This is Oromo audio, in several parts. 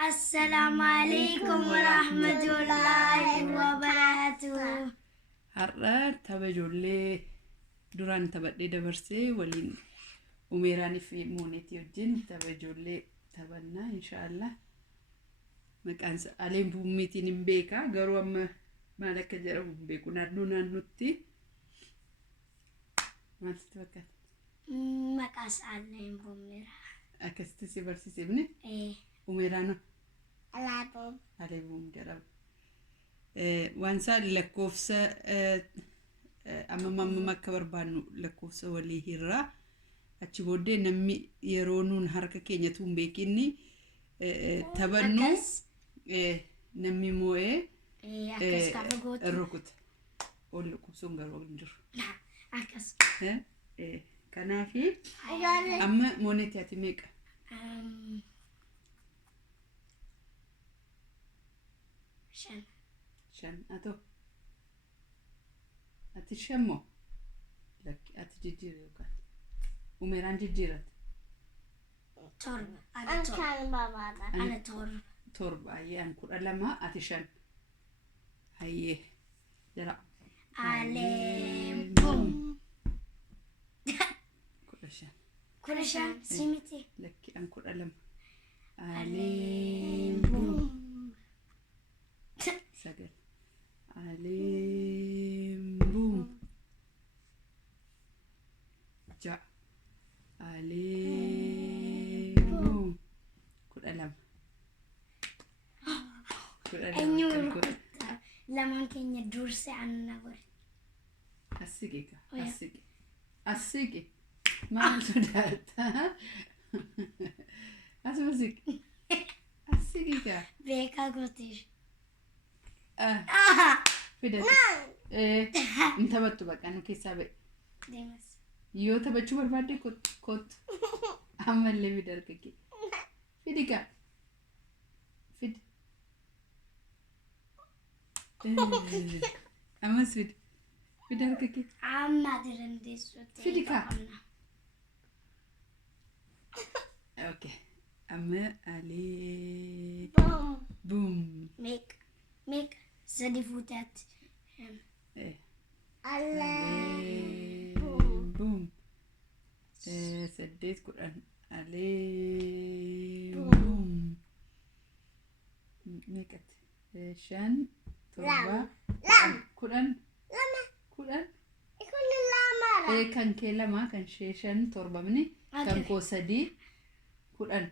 السلام عليكم ورحمة الله وبركاته. Har'a tapha ijoollee duraan taphadhee dabarsee waliin umeeraanii fi moonetii wajjin tapha ijoollee taphannaa inshaallah. Maqaan isaa Aleen Buummiitiin hin beekaa garuu amma maal akka jedhamu hin beeku naannotti maal sitti fakkaata? Maqaas Aleen Buummiira. Akkasitti si barsiisifne? Umeeraan Aleen Buum jedhama. Waan isaa lakkoofsa amma akka barbaannu lakkoofsa walii hirraa achi booddee namni yeroo nuun harka keenyatu hin beekinni taphannu namni moo'ee rukuta. Ol lakkoofsuun garuu hin jiru. Kanaafi amma moonetii ati meeqa? Shan ato ati shammo lakki ati jijjiirra yookaan umeeraan jijjiirrate torba ayyee an 12 ati 5 ayyee jara Aleen Buum 15 simiti lakki an 12 Aleen Buum Sagal Aleen Buum Ja Aleen Buum 12 Eenyu rukuta lamaan keenya durse anna gore. Asigi maal sodaata asigi ka Beekaa gootiif. Fidati hin taphattu baqa nu keessaa ba'e yoo taphachuu barbaadde kottu ammallee fida harka kee fidi kaa fidi ammas fida harka kee amma dirandeessuutti fidi kaa okay amma Aleen Buum make sadi fuutat Aleen Buum saddeet kudhan Aleen Buum meeqatti shan torba kudhan kan kee lama kan shee shan torbamni kan koo sadii kudhan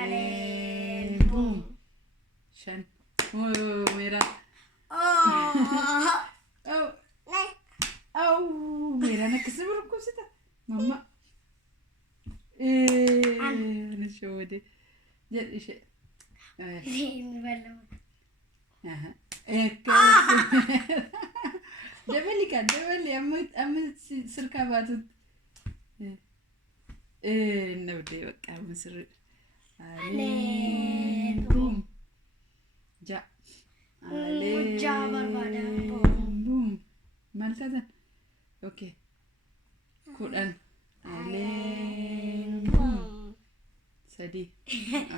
Aleen Buum shan Umeera Umeeraan akkasii burkuusita mamma ana shoode jedhi ishee dabali amma sirkaa baatutti nabdee bakka amma sirriidha Aleen Buum Ja Aleen Buum maal taatan? Okay kudhan Aleen Buum sadii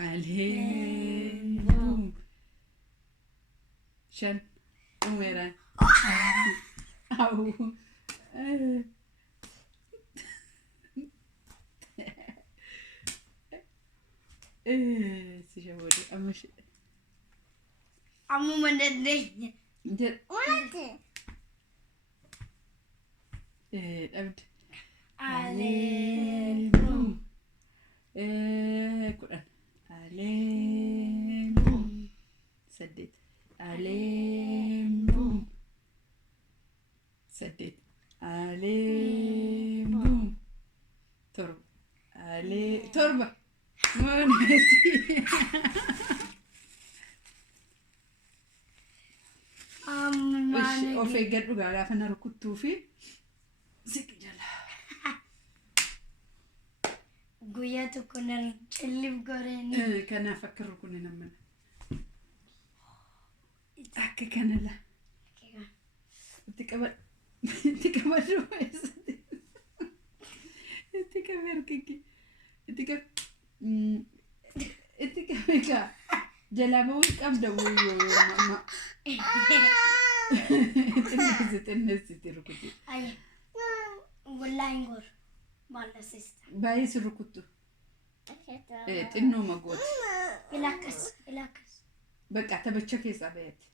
Aleen Buum shan Umeeraan si shaboode amma ammuma dandeenya dhabde Aleen Buum kudhan Aleen Buum saddeet Aleen Buum saddeet Aleen Buum torba moonetii of eeggadhu gaafa na rukuttuu fi siqi jala guyyaa tokko na cillif goreeni kanaaf akka rukune namana akka kanala itti qabadhu itti qabe harkakee itti qabe Egaa jalaa ba'uu qabda wayyoo mamma. Xinneessiti rukuti. Ayya. Wallahi hin goru. Baallasista. Baay'ee si rukuttu. Xinnoo magooti. Ilaakas. Bakka taphacha keessaa baheeti.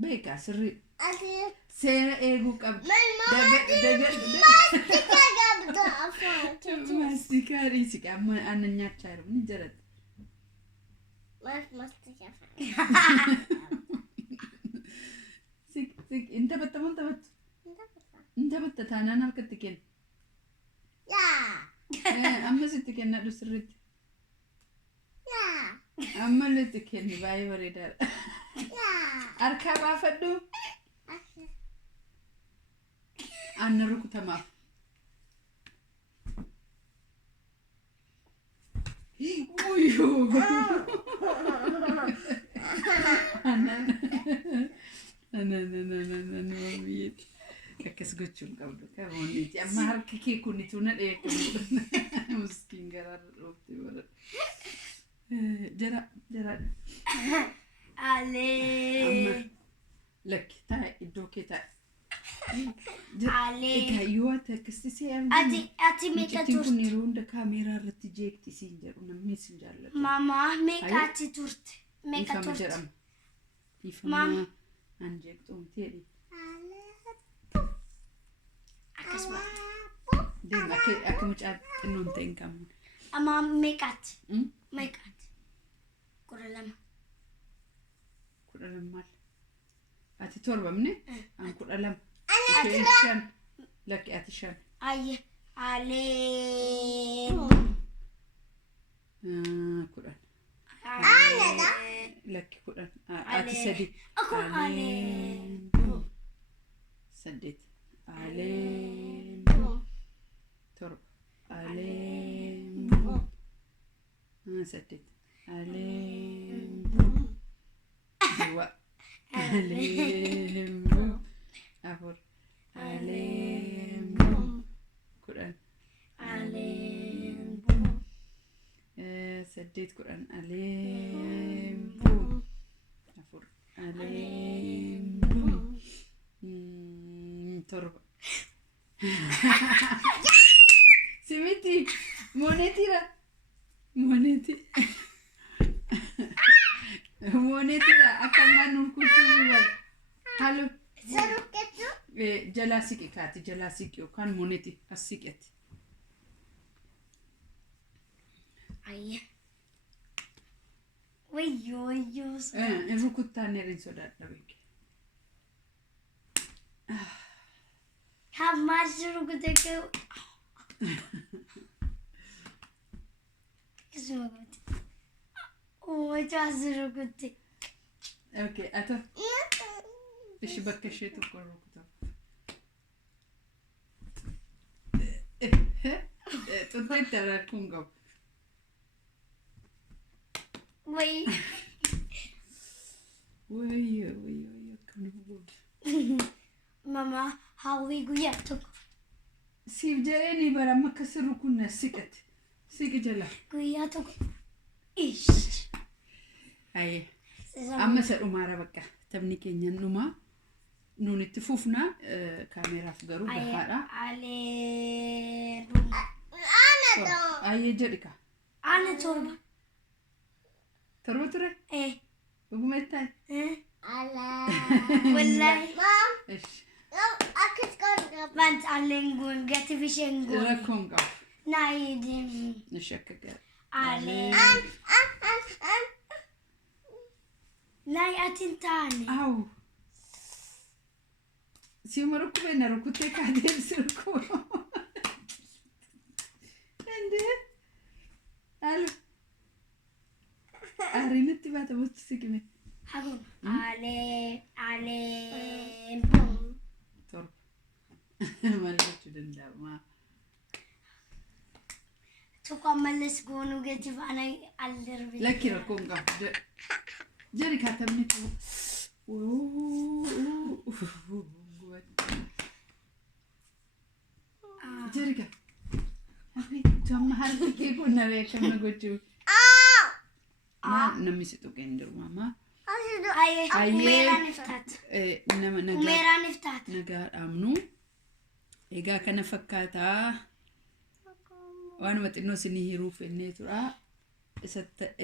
Beekaa sirrii. Seera eeguu qabdi. Maastikaa dhiisi amma aannan nyaachaa jiru ni jalatti. Inni taphattamu hin taphattu. Inni taphatta taanaan harkatti kenna. Amma sitti kennadhu sirriitti. Amma illee kenni baay'ee bareedaadha. Harkaa baafadhu. Aannan rukutamaaf. Uyyuu. Akkas gochuun qabdu qaboonni amma harka kee kun tuna dheekamu miskiin garaarra dhoofte bara jara Alee. lakki taa'e iddoo kee taa'e Alee. egaa yoo ati akkasti se'amni Ati meeqa kun turte? yeroo hunda kaameeraa irratti jeekti siin jedhu namni siin jaallatu Mama meeqa ati turte? Meeqa dhiifama turte? jedhama dhiifama an jeektuumti jedhi Akkasuma. deema akka mucaa xinnoon ta'e hin qabne. Amma meeqaati? Meeqaati? 12. 12 maal? Ati 7 mne? An 12. Isheen 5. Lakki ati 5. Ayye. Alee. 10. Lakki 10. Ati 3. Alee. 8. Alee. 7. Alee. 8. Alee. 2. Alee. 4. Alee. 10. Alee. 8 10 Alee. 4 Alee. 7. Simiti monetira moneti monetira akaman nurkutu biwal halo jalasiki kati jalasiki kan moneti asiketi Ayye. Wayyo. rukuttaan erin sodaadha beeke Hamma rukute ke. Kisuma gote. Oh, jazu rukute. okay ato ishi bakka ishee tokko rukuta tutto intera kungo Wai. Wayyo kan hubo Mama, hawwi guyyaa tokko. siif jedhanii bara amma akkas rukunna siqate siqi jala Guyyaa tokko. Ish. ayye amma isa dhumaara bakka taphni keenya dhumaa nuun itti fufna kaameraaf garuu gahaadha Alee. ayye jedhi ka Ana torba. torba ture dhuguma ittaay Wallahi. ish Want alleen gun gati vishen gun. rakkoon qabu Na yedim. ish akka gaara Ale. Lai atin tane. aw siuma rukkube na rukkutee kaadeen sirku ende alo ariinitti baata bochi siqime Hagun. Ale. torba maal gochuu danda'ama Tukwa malis gunu gati fana alderbi. lakki rakkoon qabu jari kaatamni qabu jari ka amma harki kee kun na beekamna gochuu namni si tuqee hin jiru maama. Umeeraan iftaat. Nama Umeeraan iftaat. nagaa dhaamnu. Egaa kana fakkaataa waanuma xinnoo isinii hiruuf ennee tura.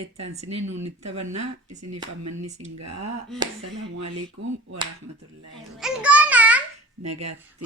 Ittaan isinii nuun itti taphannaa isiniif ammanni isin ga'a. Assalaamu alaikum wa rahmatullahi wa barakatuh. Nagaatti.